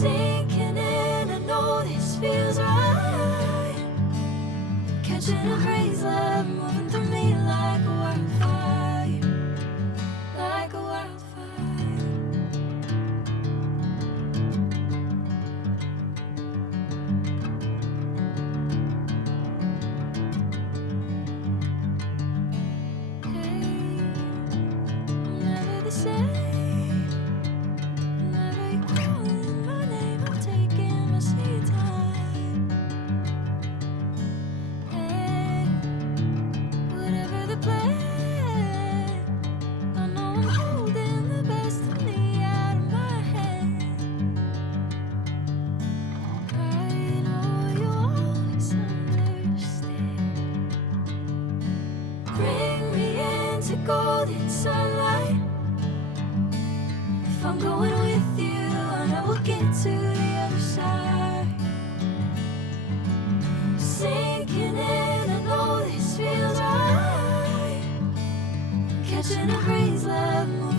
Sinking in, I know this feels right. Catching a craze, love moving through me like a wildfire, like a wildfire. Hey, I'm never the same. Whenever you're calling my name, I'm taking my sweet time. Hey, whatever the plan, I know I'm holding the best of me out of my hand. I know you always understand. Bring me into golden sunlight. If I'm going with you, I know we'll get to the other side. Sinking in, I know this feels right. Catching a craze, love.